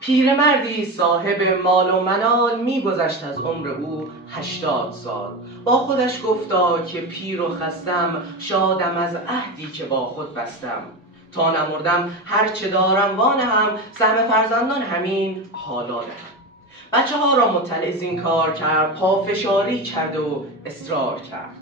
پیرمردی صاحب مال و منال می‌گذشت از عمر او 80 سال. با خودش گفتا که پیر و خستم، شادم از عهدی که با خود بستم. تا نمردم هرچه دارم وانهم، سهم فرزندان همین حالا دهم. بچه ها را مطلع زین کار کرد، پافشاری کرد و اصرار کرد.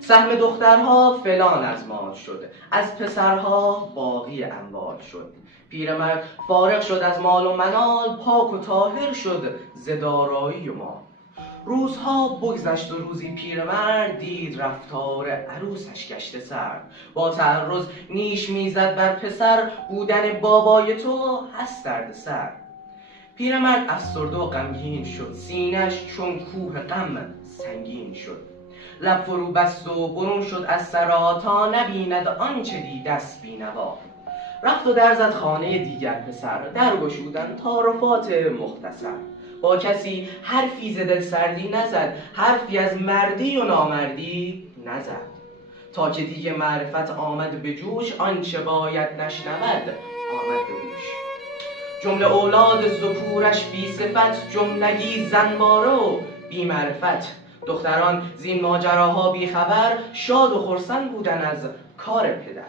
سهم دخترها فلان از مال شد، از پسرها باقی اموال شد. پیرمرد فارغ شد از مال و منال، پاک و طاهر شد ز دارایی و مال. روزها بگذشت و روزی پیرمرد دید رفتار عروسش گشته سرد. با تعرض نیش میزد بر پسر، بودن بابای تو هست درد سر. پیرمرد افسرده و غمگین شد، سینه‌اش چون کوه غم سنگین شد. لب فرو بست و برون شد از سرا، تا نبیند آنچه دیدست بینوا. رفت و در زد خانه دیگر پسر، در گشودن تعارفات مختصر. با کسی حرفی ز دل سردی نزد، حرفی از مردی و نامردی نزد. تا که دیگه معرفت آمد به جوش، آنچه باید نشنود آمد به گوش. جمله اولاد ذکورش بی صفت، جملگی زنباره و بی معرفت. دختران زین ماجراها بی خبر، شاد و خرسند بودن از کار پدر.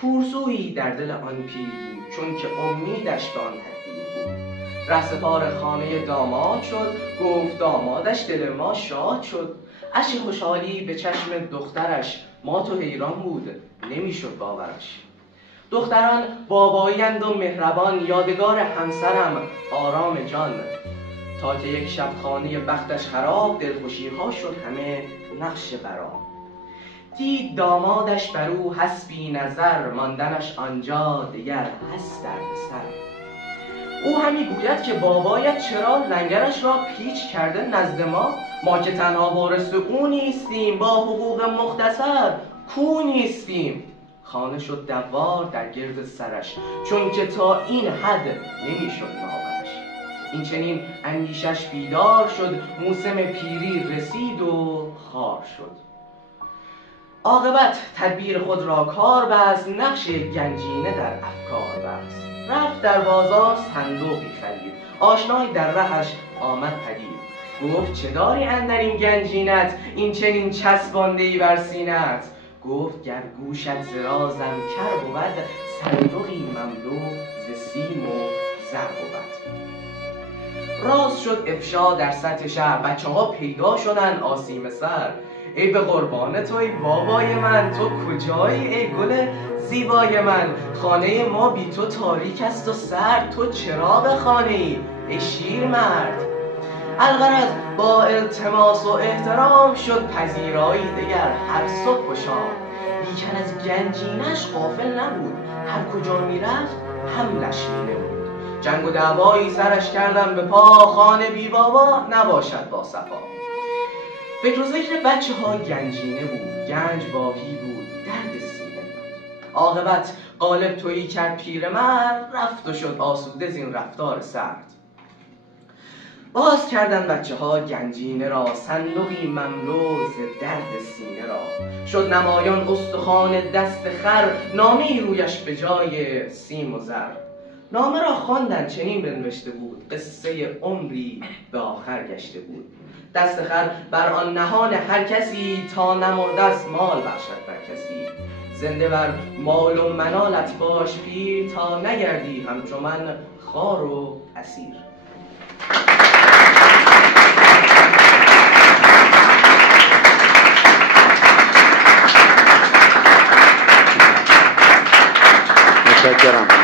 کورسویی در دل آن پیر بود، چون که امیدش به آن تدبیر بود. رهسپار خانه داماد شد، گفت دامادش دل ما شاد شد. اشک خوشحالی به چشم دخترش، ما تو حیران بود نمیشد باورش. دختران بابایی‌اند و مهربان، یادگار همسرم آرام جان. تا که یک شب خانه بختش خراب، دلخوشی‌ها شد همه نقش برام. دید دامادش بر او حسبی نظر، ماندنش آنجا دگر هست درد سر. او همی گوید که بابایت چرا لنگرش را پیچ کرده نزد ما که تنها وارث او نیستیم، با حقوق مختصر کو نیستیم. خانه شد دوار در گرد سرش، چون که تا این حد نمیشد باورش. این چنین اندیشش بیدار شد، موسم پیری رسید و خار شد. عاقبت تدبیر خود را کار بست، نقش گنجینه در افکار بست. رفت در بازار صندوقی خرید، آشنای در رهش آمد پدید. گفت چه داری اندر این گنجینت، این چنین چسبانده‌ای بر سینت؟ گفت گر گوشت زرازم کر بود، صندوقی مملو ز سیم و زر بود. راز شد افشا در سطح شهر، بچه ها پیدا شدن آسیم سر. ای به قربان توی بابای من، تو کجایی ای گل زیبای من؟ خانه ما بی تو تاریک است و سرد، تو چراغ خانه ای شیر مرد. الغرض با التماس و احترام، شد پذیرایی دگر هر صبح و شام. لیکن از گنجینش غافل نبود، هر کجا میرفت حملش مینمود. جنگ و دعوایی سرش کردم به پا، خانه بی بابا نباشد با صفا. فکر و ذکر بچه ها گنجینه بود، گنج باقی بود، درد سینه بود. عاقبت غالب تویی کرد پیرمرد، رفت و شد آسوده زین رفتار سرد. باز کردن بچه ها گنجینه را، صندوقی مملو ز درد سینه را. شد نمایان استخوان دست خر، نامه‌ای رویش به جای سیم و زر. نامه را خواندند چنین بنوشته بود، قصه عمری به آخر گشته بود. دست خر بر آن نهان هر کسی، تا نمرده است مال بخشد بر کسی. زنده بر مال و منالت باش پیر، تا نگردی همچو من خوار و اسیر. متشکرم.